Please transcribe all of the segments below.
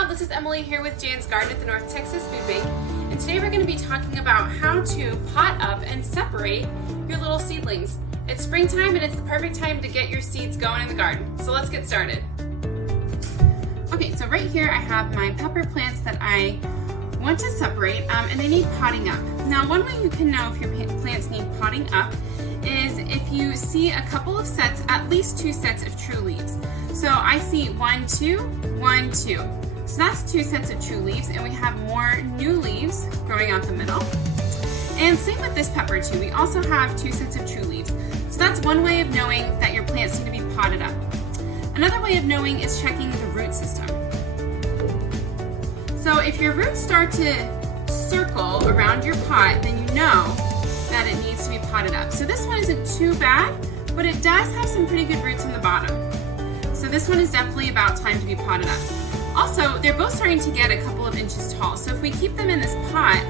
y'all, this is Emily here with Jan's Garden at the North Texas Food Bank, and today we're going to be talking about how to pot up and separate your little seedlings. It's springtime and it's the perfect time to get your seeds going in the garden, so let's get started. Okay, so right here I have my pepper plants that I want to separate, and they need potting up. Now, one way you can know if your plants need potting up is if you see a couple of sets, at least 2 sets of true leaves. So I see 1, 2, 1, 2. So that's 2 sets of true leaves, and we have more new leaves growing out the middle. And same with this pepper too. We also have 2 sets of true leaves. So that's one way of knowing that your plants need to be potted up. Another way of knowing is checking the root system. So if your roots start to circle around your pot, then you know that it needs to be potted up. So this one isn't too bad, but it does have some pretty good roots in the bottom. So this one is definitely about time to be potted up. Also, they're both starting to get a couple of inches tall. So if we keep them in this pot,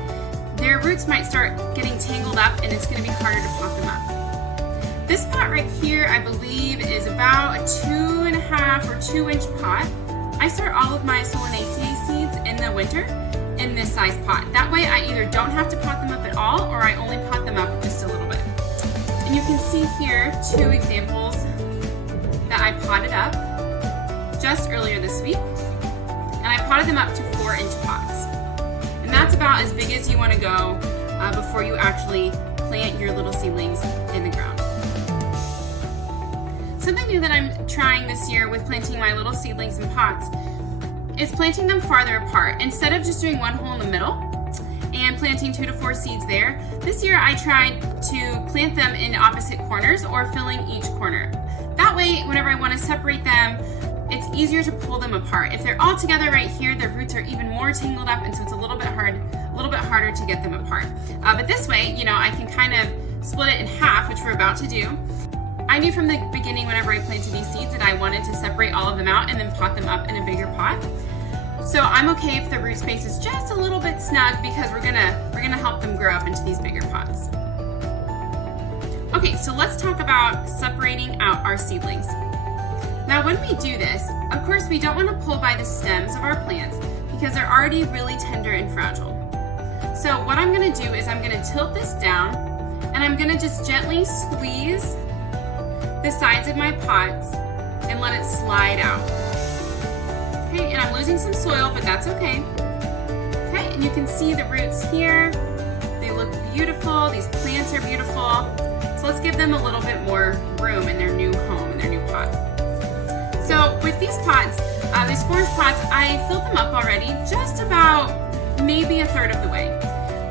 their roots might start getting tangled up and it's gonna be harder to pot them up. This pot right here, I believe, is about a 2.5 or 2-inch pot. I start all of my Solanaceae seeds in the winter in this size pot. That way I either don't have to pot them up at all or I only pot them up just a little bit. And you can see here 2 examples that I potted up just earlier this week. And I potted them up to 4-inch pots. And that's about as big as you want to go before you actually plant your little seedlings in the ground. Something new that I'm trying this year with planting my little seedlings in pots is planting them farther apart. Instead of just doing one hole in the middle and planting 2 to 4 seeds there, this year I tried to plant them in opposite corners or filling each corner. That way, whenever I want to separate them, it's easier to pull them apart. If they're all together right here, their roots are even more tangled up, and so it's a little bit harder to get them apart. But this way, you know, I can kind of split it in half, which we're about to do. I knew from the beginning whenever I planted these seeds that I wanted to separate all of them out and then pot them up in a bigger pot. So I'm okay if the root space is just a little bit snug because we're gonna help them grow up into these bigger pots. Okay, so let's talk about separating out our seedlings. Now when we do this, of course we don't want to pull by the stems of our plants because they're already really tender and fragile. So what I'm gonna do is I'm gonna tilt this down and I'm gonna just gently squeeze the sides of my pots and let it slide out. Okay, and I'm losing some soil, but that's okay. Okay, and you can see the roots here. They look beautiful. These plants are beautiful. So let's give them a little bit more room in their new home, in their new pot. So with these pots, these 4-inch pots, I filled them up already just about maybe a third of the way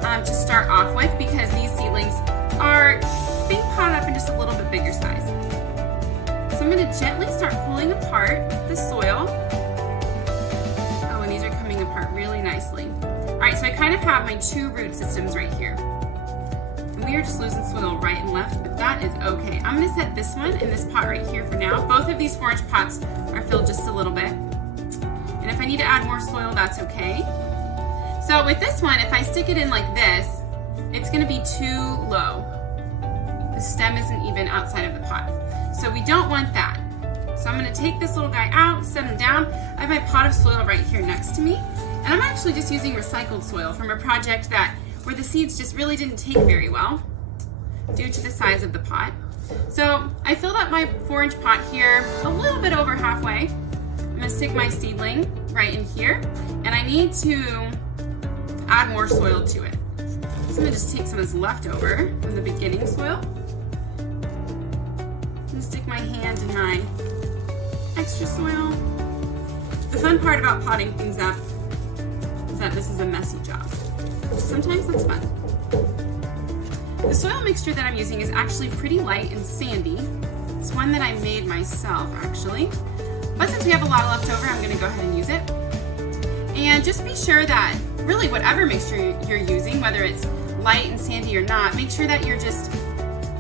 to start off with because these seedlings are being potted up in just a little bit bigger size. So I'm going to gently start pulling apart the soil. Oh, and these are coming apart really nicely. All right, so I kind of have my 2 root systems right here. And we are just losing soil right and left, but that is okay. I'm going to set this one in this pot right here for now. Both of these 4-inch pots are filled just a little bit. And if I need to add more soil, that's okay. So with this one, if I stick it in like this, it's going to be too low. The stem isn't even outside of the pot. So we don't want that. So I'm going to take this little guy out, set him down. I have my pot of soil right here next to me. And I'm actually just using recycled soil from a project where the seeds just really didn't take very well due to the size of the pot. So I filled up my 4-inch pot here a little bit over halfway. I'm going to stick my seedling right in here. And I need to add more soil to it. So I'm going to just take some of this leftover from the beginning soil. Stick my hand in my extra soil. The fun part about potting things up is that this is a messy job. Sometimes that's fun. The soil mixture that I'm using is actually pretty light and sandy. It's one that I made myself actually. But since we have a lot left over, I'm going to go ahead and use it. And just be sure that really whatever mixture you're using, whether it's light and sandy or not, make sure that you're just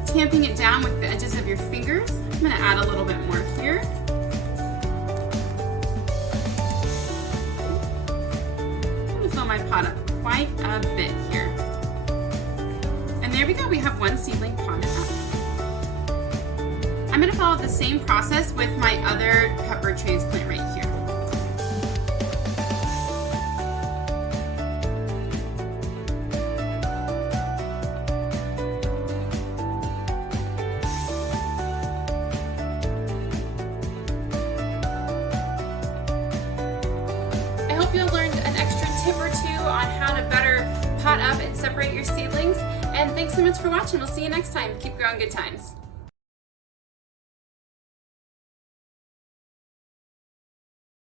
tamping it down with the edges of your fingers. I'm going to add a little bit more here. I'm going to fill my pot up quite a bit here. And there we go, we have 1 seedling potted up. I'm going to follow the same process with my other pepper transplant right here. pot up and separate your seedlings. And thanks so much for watching. We'll see you next time. Keep growing good times.